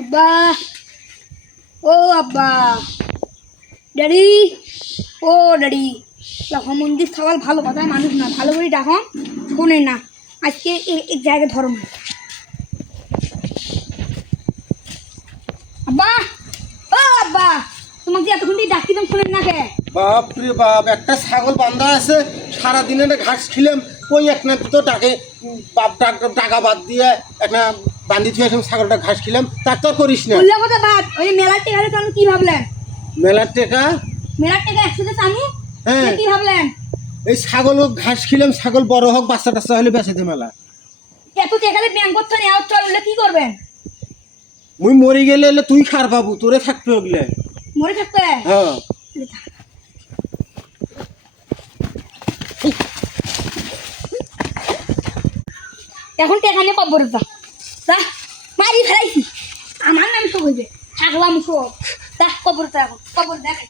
আব্বা, ও আব্বা, ড্যাডি, ও ড্যাডি, দেখো মন্দির খাওয়ার ভালো কথা মানুষ না, ভালো করে ডাকো, শোনে না। আজকে এক জায়গায় ধর্ম। আব্বা, ও আব্বা, তোমাকে এতক্ষণ দিয়ে ডাকিলাম, শোনেন না কে? বাপ রে বাপ, একটা ছাগল বান্ধা আছে, সারাদিনে ঘাস খিলাম, ওই এক না তো ডাকে বাপ টাকা বাদ দিয়ে একটা বান্ধি থুয়ে ছাগলটা ঘাস খিলাম, তার তো করিস না। বললে কথা বাদ, ওই মেলার টেকা চানু কি ভাবলেন? মেলার টাকা? মেলার টেকা একসাথে চানু কি ভাবলেন? এই ছাগল ঘাস খিলাম, ছাগল বড় হোক, বাচ্চা টাচ্চা হলে বেঁচে দে মেলা। এত টেকালে ব্যাংক করতে নেওয়া চললে কি করবেন? মুই মরে গেলে তুই খার পাবো, তোরে থাকতে হগলে। মরে থাকতে? হ্যাঁ। এখন টেকা নিয়ে কবরে যা মারি ফেলাইছি, আমার নাম সব হইবে, থাকলাম সব। কবর দেখাই।